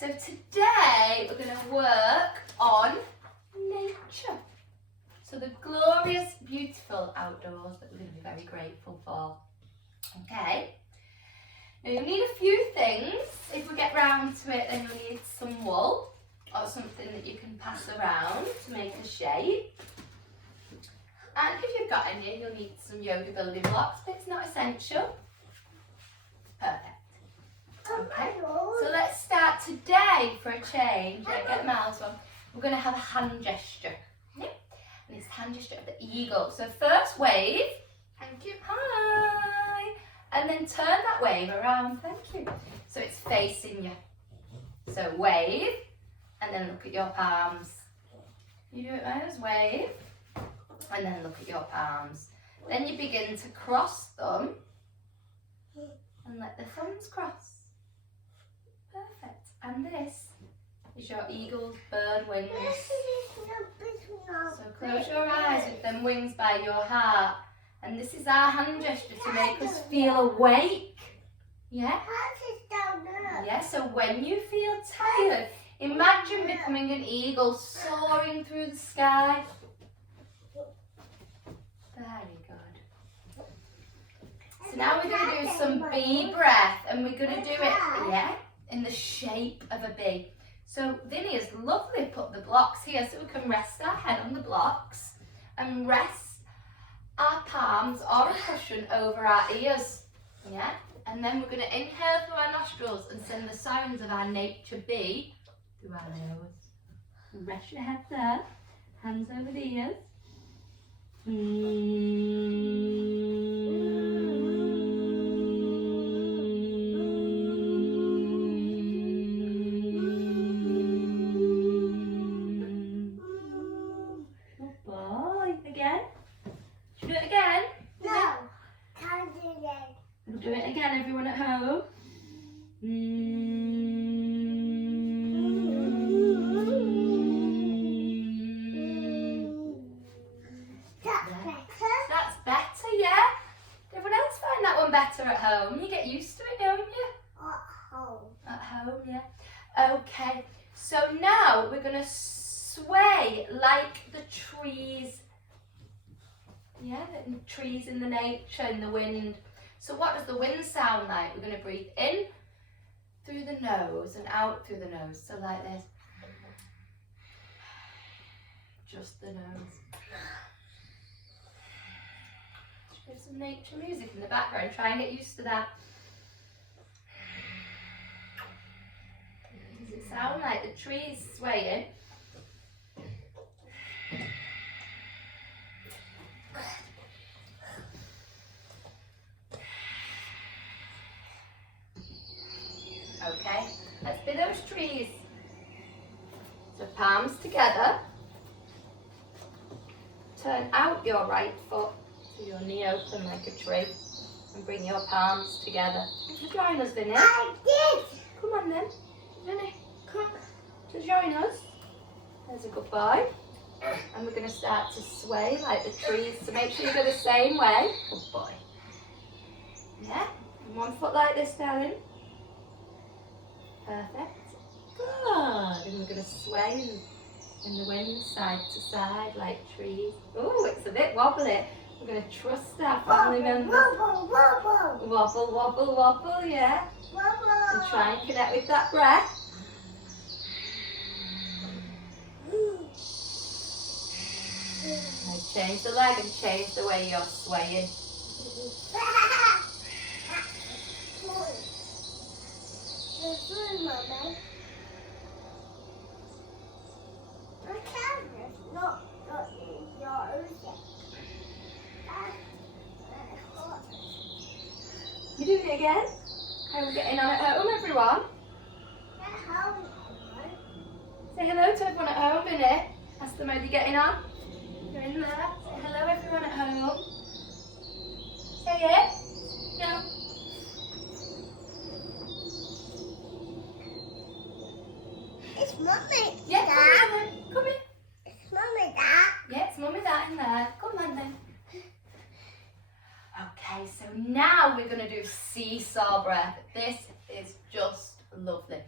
So today we're going to work on nature. So the glorious, beautiful outdoors that we're going to be very grateful for. Okay. Now you'll need a few things. If we get round to it, then you'll need some wool or something that you can pass around to make a shape. And if you've got any, you'll need some yoga building blocks, but it's not essential. Perfect. Okay, so let's start today for a change. Get Miles one. We're going to have a hand gesture. Yep. And it's the hand gesture of the eagle. So first wave. Thank you. Hi. And then turn that wave around. Thank you. So it's facing you. So wave. And then look at your palms. You do it, Miles. Wave. And then look at your palms. Then you begin to cross them. And let the thumbs cross. Perfect. And this is your eagle's bird wings. So close your eyes with them wings by your heart. And this is our hand gesture to make us feel awake. Yeah? Yeah, so when you feel tired, imagine becoming an eagle soaring through the sky. Very good. So now we're going to do some bee breath, and we're going to do it, yeah, in the shape of a bee. So Vinny has lovely put the blocks here so we can rest our head on the blocks and rest our palms or a cushion over our ears. Yeah, and then we're going to inhale through our nostrils and send the sounds of our nature bee through our nose. Rest your head there, hands over the ears. Do it again, everyone at home. That's better, yeah? Did everyone else find that one better at home? You get used to it, don't you? At home. At home, yeah. Okay, so now we're going to sway like the trees. Yeah, the trees in the nature, in the wind. So what does the wind sound like? We're going to breathe in through the nose and out through the nose. So like this. Just the nose. Give some nature music in the background. Try and get used to that. Does it sound like the trees swaying? Okay, let's be those trees. So palms together. Turn out your right foot so your knee open like a tree. And bring your palms together. Join us, Vinny. I did. Come on then. Vinny, come to join us. There's a good boy. And we're going to start to sway like the trees. So make sure you go the same way. Good boy. Yeah, and one foot like this, darling. Perfect. Good. And we're going to sway in the wind side to side like trees. Oh, it's a bit wobbly. We're going to trust our family members. Wobble, wobble. Wobble, wobble, wobble, yeah. Wobble. And try and connect with that breath. Now change the leg and change the way you're swaying. Mommy. My camera's not yours. You doing it again? How are we getting on at home, everyone? Say hello to everyone at home, innit? Ask them how they're getting on. You're in there. Say hello, everyone at home. Say it. No. It's Mummy. Yeah, come Dad. on then. Come in. It's Mummy, Dad. Yeah, it's Mummy that in there. Come on then. Okay, so now we're going to do seesaw breath. This is just Lovely.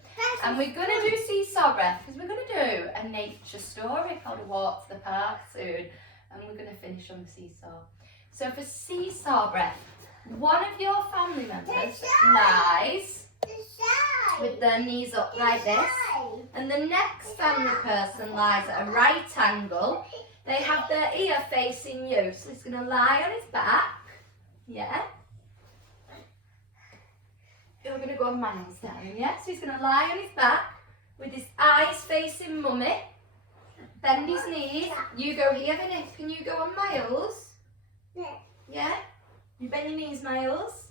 And we're going to do seesaw breath because we're going to do a nature story called A Walk to the Park soon. And we're going to finish on the seesaw. So for seesaw breath, one of your family members lies with their knees up like this. And the next family person lies at a right angle. They have their ear facing you. So he's going to lie on his back. Yeah. We're going to go on Miles down, yeah? So he's going to lie on his back with his eyes facing Mummy. Bend his knees. You go here, Vinny. Can you go on Miles? Yeah? You bend your knees, Miles.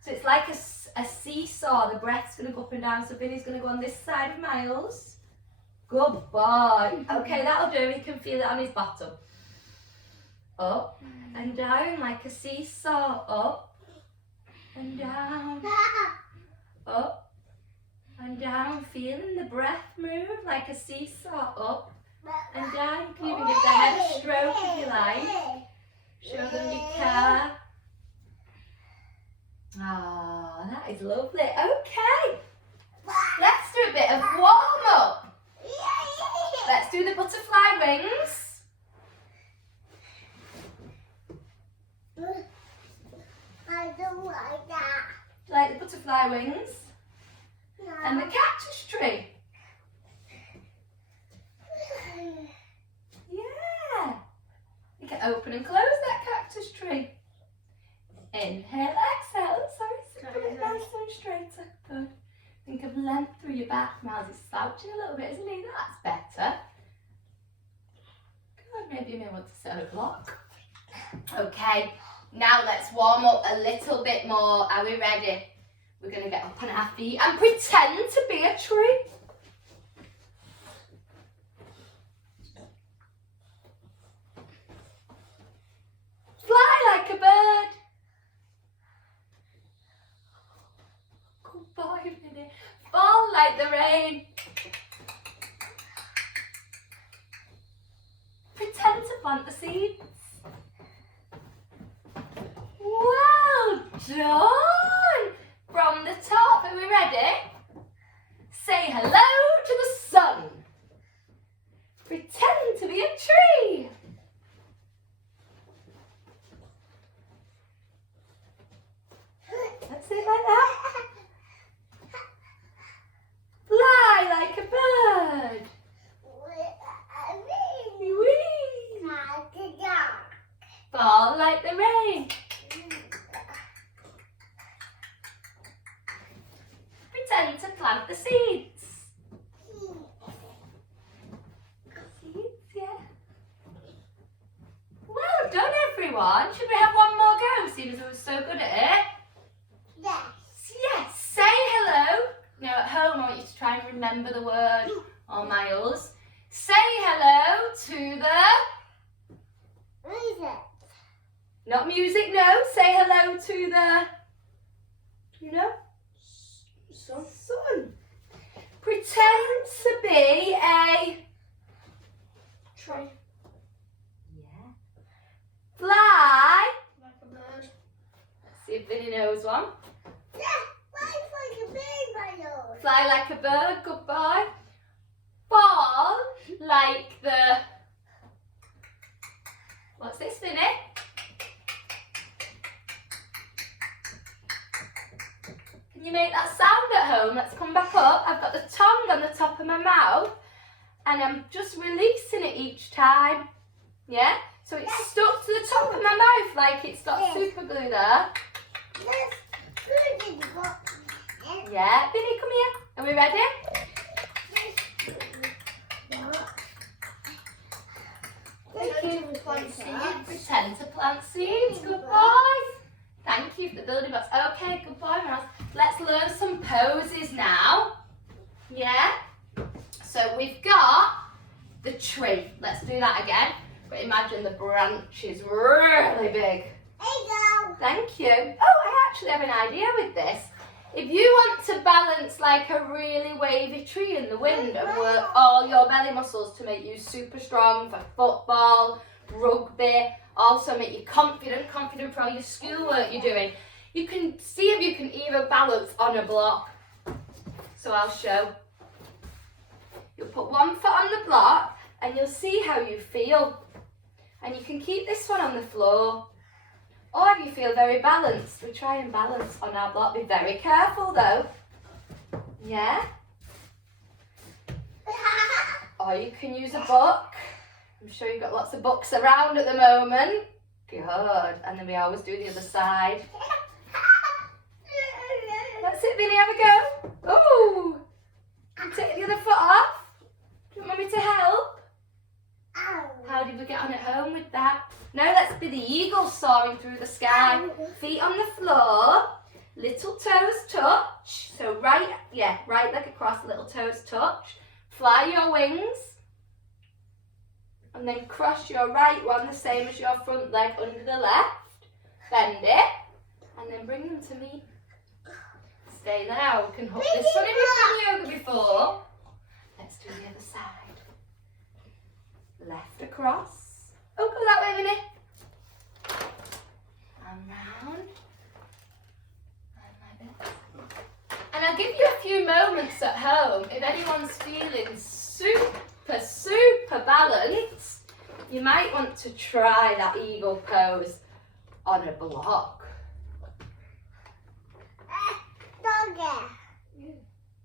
So it's like a seesaw. The breath's going to go up and down. So Vinny's going to go on this side of Miles. Good boy. Okay, that'll do. He can feel it on his bottom. Up and down like a seesaw. Up and down. Up and down, feeling the breath move like a seesaw. Up and down. You can even give the head a stroke if you like. Show them you care. Ah, that is lovely. Okay, let's do a bit of warm up. Let's do the butterfly wings. I don't like that. Like the butterfly wings. No. And the cactus tree. Yeah. You can open and close that cactus tree. Inhale, exhale. Sorry, sit a bit nice and straighter. Good. Think of length through your back. Miles is slouching a little bit, isn't he? That's better. Good. Maybe you may want to set a block. Okay. Now let's warm up a little bit more. Are we ready? We're going to get up on our feet and pretend to be a tree. Fly like a bird. Good boy, Vinny. Fall like the rain. Pretend to plant the seeds. Well done! From the top, are we ready? Say hello to the sun. Pretend to be a tree. That's it, like that. Fly like a bird. Whee! Fall like the rain. Pretend to plant the seeds. Seeds, yeah. Well done, everyone. Should we have one more go, seeing as we were so good at it? Yes. Yes. Say hello. Now at home, I want you to try and remember the word, or Miles. Say hello to the... Music. Not music, no. Say hello to the... You know? Sun. Pretend to be a Tree. Yeah. Fly. Like a bird. Let's see if Vinny knows one. Yeah, fly like a bird, my lord. Fly like a bird. Good boy. Fall like the. What's this, Vinny? Can you make that sound at home? Let's come back up. I've got the tongue on the top of my mouth and I'm just releasing it each time. Yeah? So it's stuck to the top of my mouth like it's got super glue there. Let's put it in the box. Yeah. Vinny, come here. Are we ready? Pretend to plant seeds. Good boy. Thank you for the building blocks. Okay, good boy, Miles. Let's learn some poses now. Yeah? So we've got the tree. Let's do that again. But imagine the branch is really big. There you go. Thank you. Oh, I actually have an idea with this. If you want to balance like a really wavy tree in the wind and work all your belly muscles to make you super strong for football, rugby, also make you confident for all your schoolwork you're doing, you can see if you can even balance on a block. So I'll show. You'll put one foot on the block and you'll see how you feel. And you can keep this one on the floor. Or if you feel very balanced, we try and balance on our block. Be very careful though. Yeah? Or you can use a book. I'm sure you've got lots of books around at the moment. Good. And then we always do the other side. That's it, Billy, have a go. Oh! Take the other foot off. Do you want me to help? How did we get on at home with that? Now let's be the eagle soaring through the sky. Feet on the floor. Little toes touch. So right leg across, little toes touch. Fly your wings. And then cross your right one the same as your front leg under the left. Bend it. And then bring them to me. Stay there. We can hook this one if you've done yoga before. Let's do the other side. Left across. Oh, go that way, Minnie. And round. And like this. And I'll give you a few moments at home. If anyone's feeling super balanced, you might want to try that eagle pose on a block. Doggy.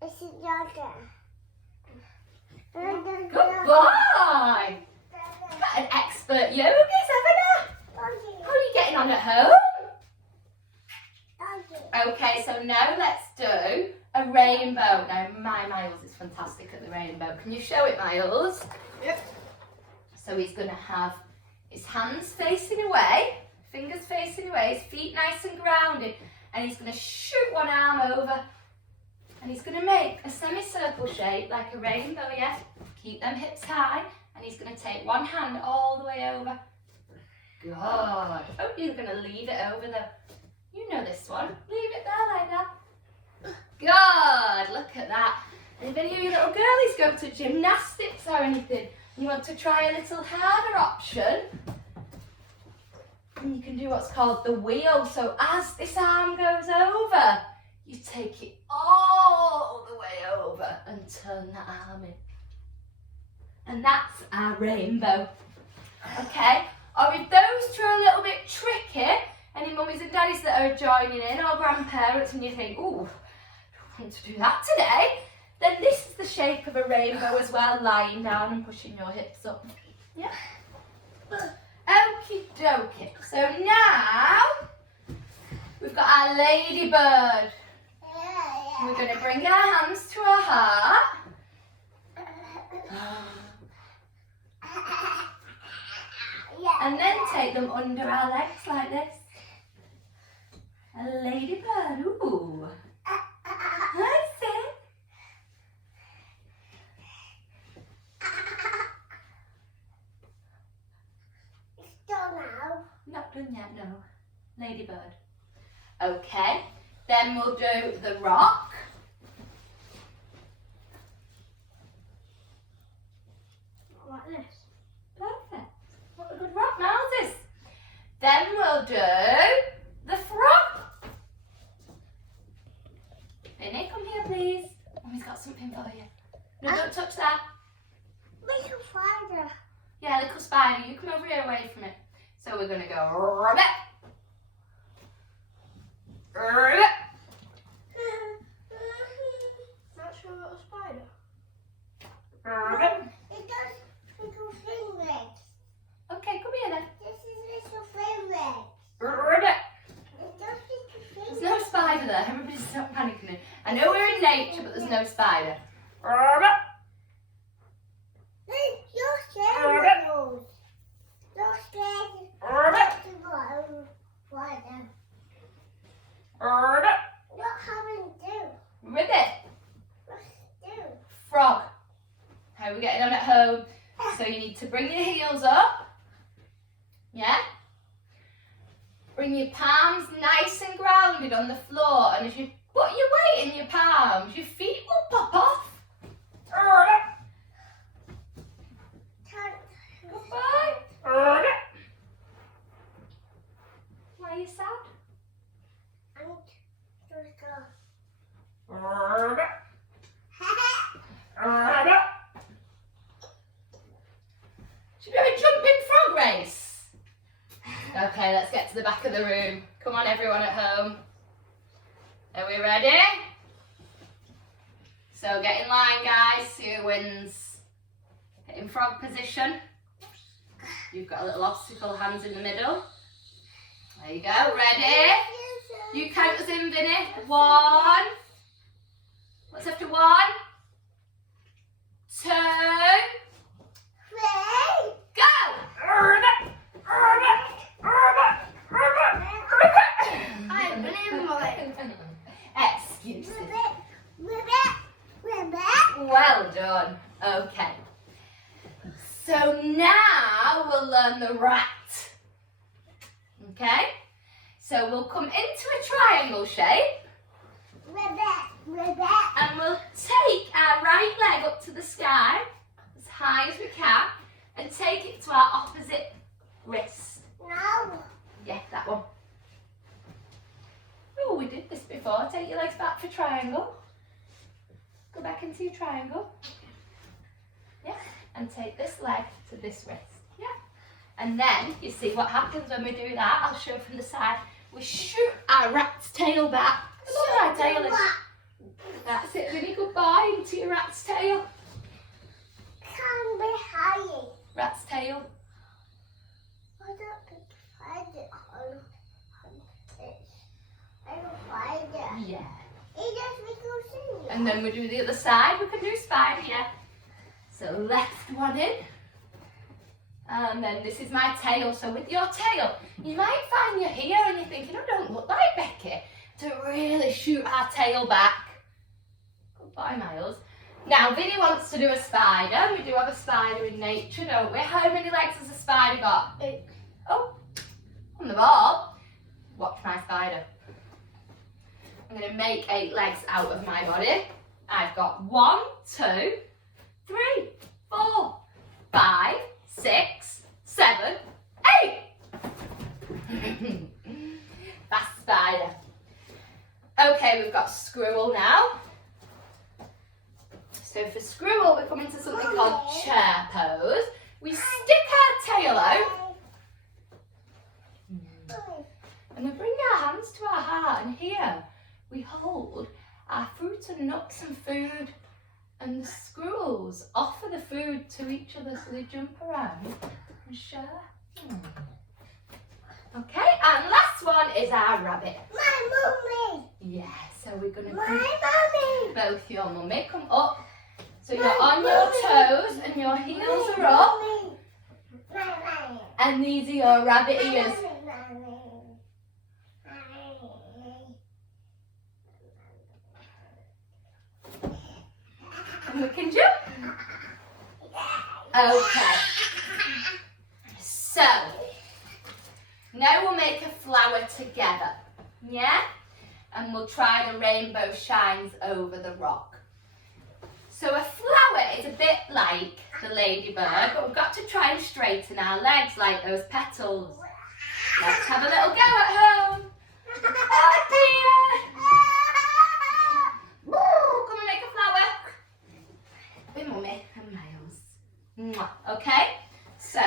It's a doggy. Good boy! Got an expert yogist, haven't I? How are you getting on at home? Okay, so now let's do a rainbow. Now, my Miles is fantastic at the rainbow. Can you show it, Miles? Yep. So he's going to have his hands facing away, fingers facing away, his feet nice and grounded, and he's going to shoot one arm over, and he's going to make a semicircle shape like a rainbow, yeah? Keep them hips high, and he's going to take one hand all the way over. Good. Oh, you're going to leave it over though. You know this one. Leave it there like that. Good. Look at that. And if any of you little girlies go to gymnastics or anything, and you want to try a little harder option, and you can do what's called the wheel. So as this arm goes over, you take it all the way over and turn the arm in. And that's our rainbow. Okay? Or if those two are a little bit tricky, any mummies and daddies that are joining in, or grandparents, and you think, ooh, I don't want to do that today, then this is the shape of a rainbow as well, lying down and pushing your hips up. Yeah? Okie dokie. So now, we've got our ladybird. We're going to bring our hands to our heart. And then take them under our legs like this. A ladybird, ooh. I see. It's done now. Not done yet, no. Ladybird. Okay, then we'll do the rock. Like this. Perfect. What a good rock, Miles is. Then we'll do the frog. Vinny, come here, please. Mummy's got something for you. No, don't touch that. Little spider. Yeah, little spider, you come over here away from it. So we're going to go ribbit. Ribbit. That's your little spider. Ribbit. It does little fingers. Okay, come here then. This is little fingers. Ribbit. It does little There's fingers. no spider there. Everybody's not panicking. I know we're in nature, but there's no spider. Ribbit. You're scared of those. You're scared Ribbit. of the spider. Ribbit. What having to do? Ribbit. What's to do? Frog. How are we getting on at home? So you need to bring your heels up. Yeah? Bring your palms nice and grounded on the floor. And as you put your weight in your palms, your feet will pop off. Goodbye. Why are you sad? to the back of the room. Come on, everyone at home. Are we ready? So get in line, guys. See who wins. Get in frog position. You've got a little obstacle, hands in the middle. There you go. Ready? You count us in, Vinny. 1. What's after 1? 2. 3. Go! Excuses. Well done. Okay. So now we'll learn the rat. Okay? So we'll come into a triangle shape. And we'll take our right leg up to the sky, as high as we can, and take it to our opposite wrist. No. Yeah, that one. Oh, we did this before. Take your legs back for triangle. Go back into your triangle. Yeah, and take this leg to this wrist. Yeah. And then, you see what happens when we do that? I'll show from the side. We shoot our rat's tail back. Look at our tail is. That's it, Vinny. Goodbye into your rat's tail. Come behind it. Rat's tail. I don't find it on this. I don't find it. Yeah. It just makes you see. And then we do the other side. We can do spider, yeah. So left one in. And then this is my tail. So with your tail, you might find you're here and you're thinking, I don't look like Becky. To really shoot our tail back. Goodbye, Miles. Now, Vinny wants to do a spider. We do have a spider in nature, don't we? How many legs has a spider got? 8. Oh, on the ball. Watch my spider. I'm going to make 8 legs out of my body. I've got 1, 2, 3, 4, 5, 6, 7, 8. Fast spider. Okay, we've got squirrel now. So for squirrel, we come into something called chair pose. We stick our tail out. And we bring our hands to our heart, and here we hold our fruit and nuts and food, and the squirrels offer the food to each other, so they jump around and share. Okay, and last one is our rabbit. My mummy. Yeah, so we're going to My bring mummy. both your mummy, come up. So you're on your toes and your heels are up, My and these are your rabbit ears. And we can jump. Okay. So, now we'll make a flower together. Yeah? And we'll try the rainbow shines over the rock. So a flower is a bit like the ladybird, but we've got to try and straighten our legs like those petals. Let's have a little go at home. Oh dear! Woo, come and make a flower. With Mummy and Miles. Mwah. Okay, so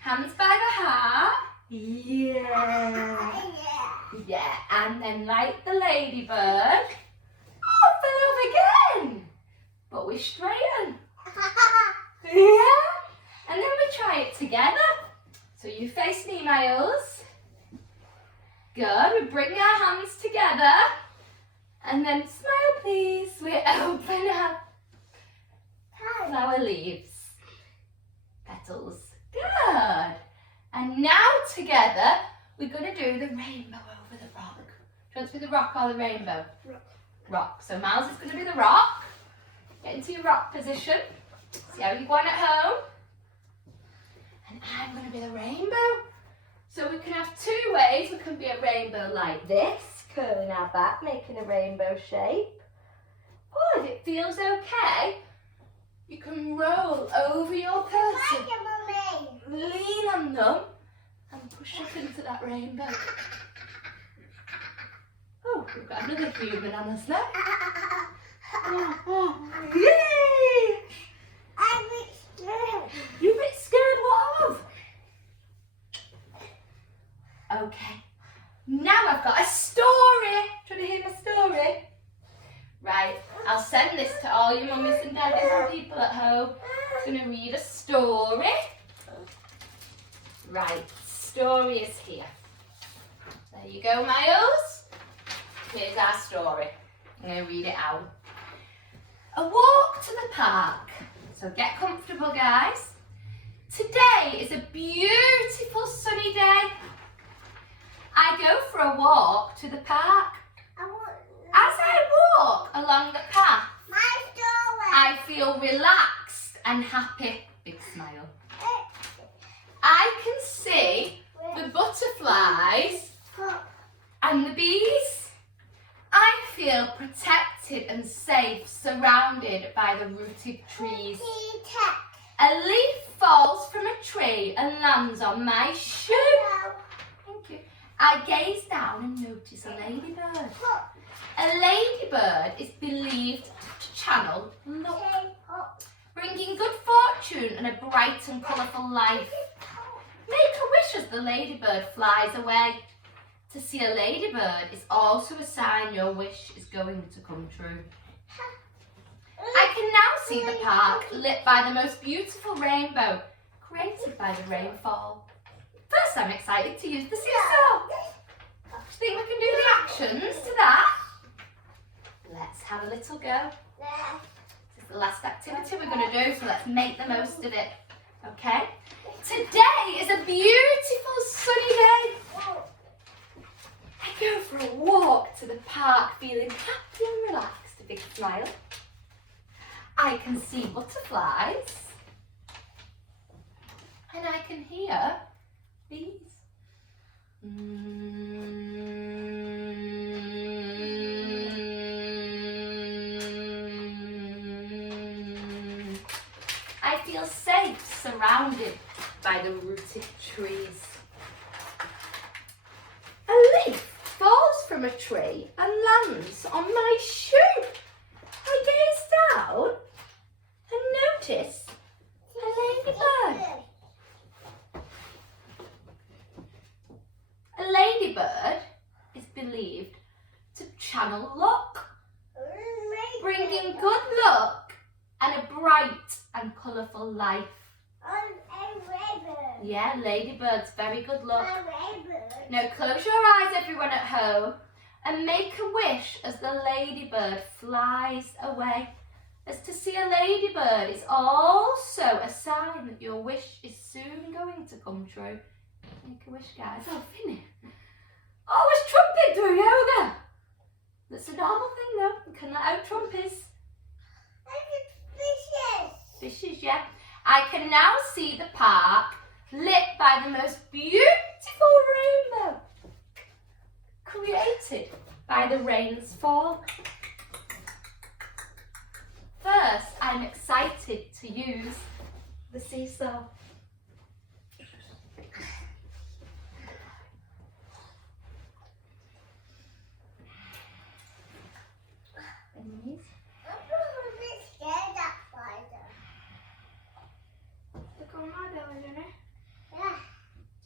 hands by the heart. Yeah. Yeah, and then like the ladybird. Oh, fell off again. But we straighten. Yeah. And then we try it together. So you face me, Miles. Good. We bring our hands together. And then smile, please. We open our flower leaves. Petals. Good. And now together, we're going to do the rainbow over the rock. Do you want to be the rock or the rainbow? Rock. Rock. So Miles is going to be the rock. Get into your rock position. See how you go on at home. And I'm going to be the rainbow. So we can have 2 ways. We can be a rainbow like this, curling our back, making a rainbow shape. Or if it feels okay, you can roll over your person. Lean on them and push up into that rainbow. Oh, we've got another human on us now. Yay! I'm a bit scared. You're a bit scared, what of? Okay, I've got a story. Do you want to hear my story? Right, I'll send this to all your mummies and daddies and people at home. I'm going to read a story. Right, story is here. There you go, Miles. Here's our story. I'm going to read it out. A walk to the park. So get comfortable, guys. Today is a beautiful sunny day. I go for a walk to the park. As I walk along the path, I feel relaxed and happy. Big smile. I can see the butterflies and the bees. I feel protected and safe, surrounded by the rooted trees. A leaf falls from a tree and lands on my shoe. Thank you. I gaze down and notice a ladybird. A ladybird is believed to channel luck, bringing good fortune and a bright and colourful life. Make a wish as the ladybird flies away. To see a ladybird is also a sign your wish is going to come true. I can now see the park lit by the most beautiful rainbow created by the rainfall. First, I'm excited to use the seesaw. Do you think we can do the actions to that? Let's have a little go. This is the last activity we're going to do, so let's make the most of it. Okay? Today is a beautiful sunny day. I go for a walk to the park feeling happy and relaxed. A big smile. I can see butterflies. And I can hear bees. I feel safe, surrounded by the rooted trees. A leaf falls from a tree and lands on my shoe. I gaze down and notice a ladybird. A ladybird is believed to channel luck, bringing good luck and a bright and colourful life. Yeah, ladybirds, very good luck. Now close your eyes, everyone at home, and make a wish as the ladybird flies away. As to see a ladybird is also a sign that your wish is soon going to come true. Make a wish, guys. Oh, Finny. Oh, it's trumpet doing yoga. That's a normal thing, though. You can let out trumpets. Fishes, yeah. I can now see the park lit by the most beautiful rainbow created by the rain's fall. First, I'm excited to use the seesaw.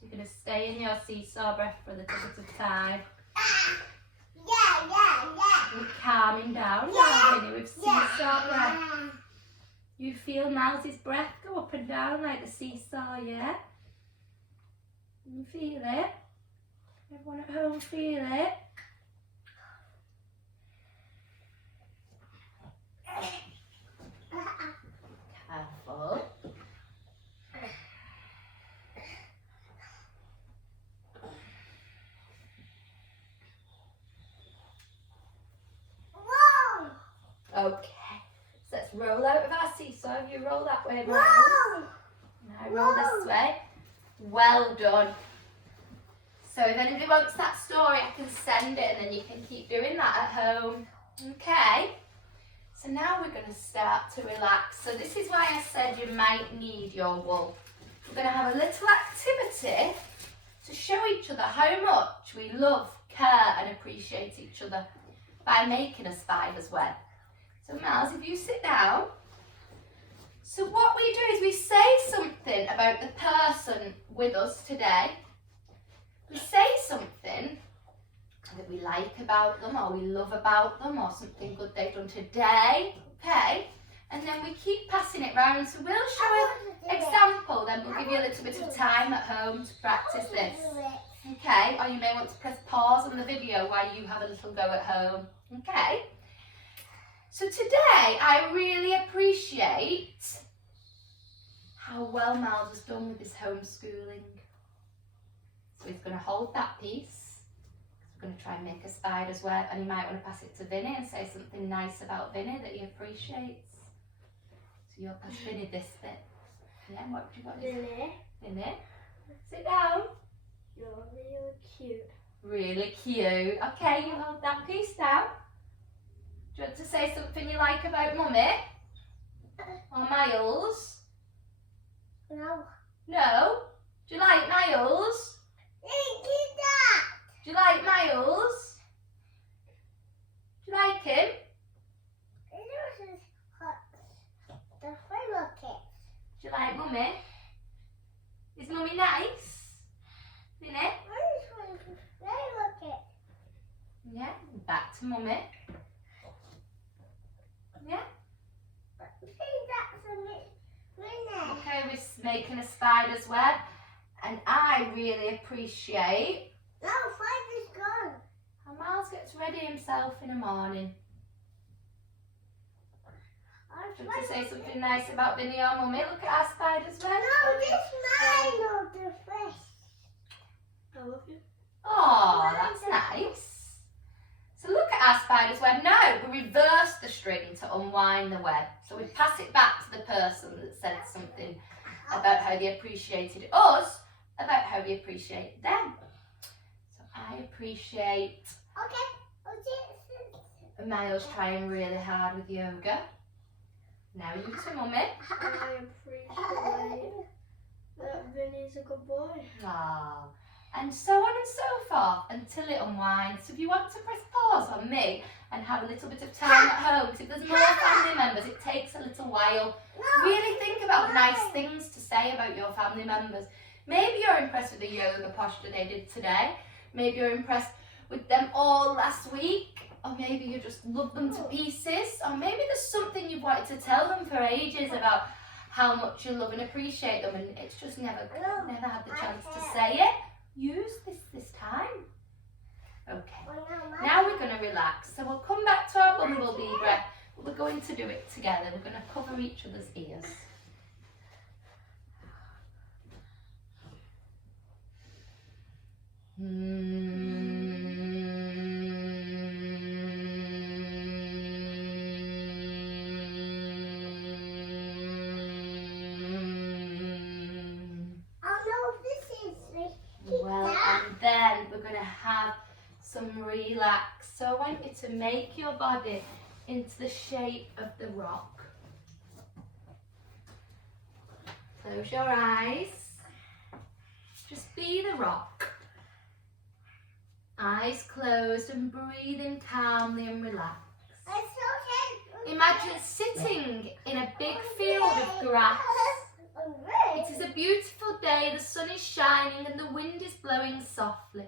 You're going to stay in your seesaw breath for a little bit of time. We're calming down now, Vinny, with seesaw breath. You feel Mousy's breath go up and down like the seesaw, yeah? You feel it? Everyone at home feel it? Careful. Okay, so let's roll out of our seesaw. You roll that way, Miles. Now roll this way. Well done. So if anybody wants that story, I can send it and then you can keep doing that at home. Okay, so now we're going to start to relax. So this is why I said you might need your wool. We're going to have a little activity to show each other how much we love, care and appreciate each other by making a spider's web. So Miles, if you sit down. So what we do is we say something about the person with us today. We say something that we like about them or we love about them or something good they've done today, okay? And then we keep passing it round. So we'll show an example, then we'll give you a little bit of time at home to practice this. Okay, or you may want to press pause on the video while you have a little go at home. Okay. So today I really appreciate how well Miles has done with his homeschooling. So he's going to hold that piece. We're going to try and make a spider's web, and he might want to pass it to Vinny and say something nice about Vinny that he appreciates. So you'll pass Vinny this bit. Yeah, what have you got? Vinny, sit down. You're really cute. Really cute. Okay, you hold that piece down. Do you want to say something you like about Mummy? Or Miles? No. No? Do you like Miles? Do you like Miles? Do you like him? Do you like Mummy? Is Mummy nice? Isn't it? Yeah, back to Mummy. Yeah? Okay, we're making a spider's web, and I really appreciate No, spider's gone. how Miles gets ready himself in the morning. Do you want to say something nice about Vinny or Mummy? Look at our spider's web. No, this mine of the fish. I love you. Oh, that's nice. So look at our spider's web. Now we reverse the string to unwind the web. So we pass it back to the person that said something about how they appreciated us, about how we appreciate them. So I appreciate Miles trying really hard with yoga. Now you to Mummy. I appreciate that Vinny's a good boy. Ah. And so on and so forth until it unwinds. So if you want to press pause on me and have a little bit of time at home, because if there's more family members, it takes a little while. Really think about nice things to say about your family members. Maybe you're impressed with the yoga posture they did today. Maybe you're impressed with them all last week. Or maybe you just love them to pieces. Or maybe there's something you've wanted to tell them for ages about how much you love and appreciate them, and it's just never had the chance to say it. Use this time. Okay, now we're going to relax. So we'll come back to our bumblebee breath, but we're going to do it together. We're going to cover each other's ears. Well, and then we're going to have some relax. So I want you to make your body into the shape of the rock. Close your eyes. Just be the rock. Eyes closed and breathing calmly and relaxed. Imagine sitting in a big field of grass. It is a beautiful day, the sun is shining and the wind is blowing softly.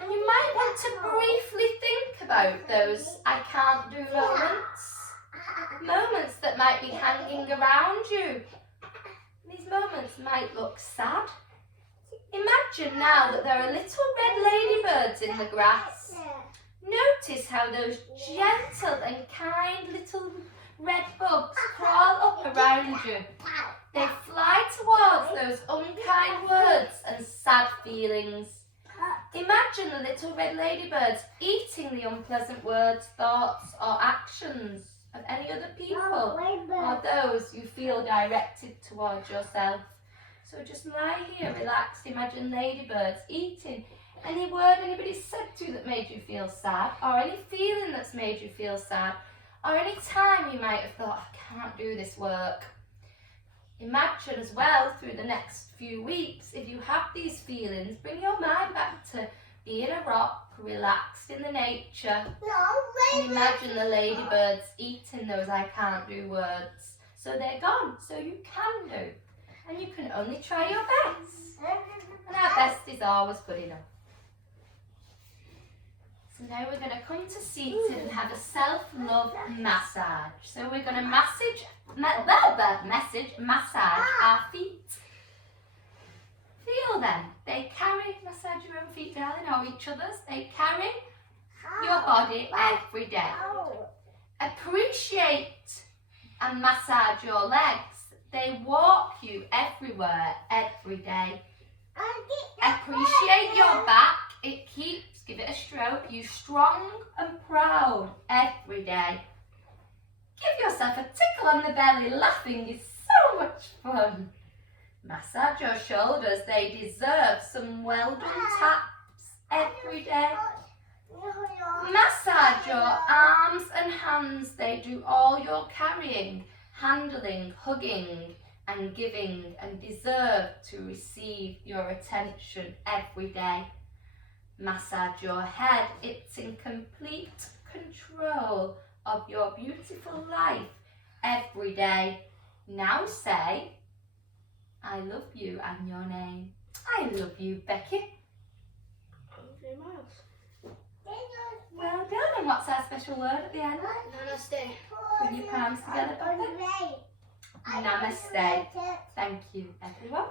And you might want to briefly think about those I can't do moments. Moments that might be hanging around you. These moments might look sad. Imagine now that there are little red ladybirds in the grass. Notice how those gentle and kind little red bugs crawl up around you. They fly towards those unkind words and sad feelings. Imagine the little red ladybirds eating the unpleasant words, thoughts or actions of any other people or those you feel directed towards yourself. So just lie here relaxed. Imagine ladybirds eating any word anybody said to you that made you feel sad, or any feeling that's made you feel sad, or any time you might have thought, I can't do this work. Imagine as well through the next few weeks, if you have these feelings, bring your mind back to being a rock, relaxed in the nature. And imagine the ladybirds eating those I can't do words. So they're gone, so you can do. And you can only try your best. And our best is always good enough. So now we're going to come to seated and have a self-love massage. So we're going to massage our feet. Feel them. They carry, massage your own feet, darling, or each other's. They carry your body every day. Appreciate and massage your legs. They walk you everywhere, every day. Appreciate your back. It keeps, give it a stroke, you strong and proud every day. Give yourself a tickle on the belly. Laughing is so much fun. Massage your shoulders. They deserve some well done taps every day. Massage your arms and hands. They do all your carrying, handling, hugging and giving, and deserve to receive your attention every day. Massage your head. It's in complete control of your beautiful life every day. Now say, I love you and your name. I love you, Becky. Well done. And what's our special word at the end? Namaste. Bring your palms together, Becky. Namaste. Thank you, everyone.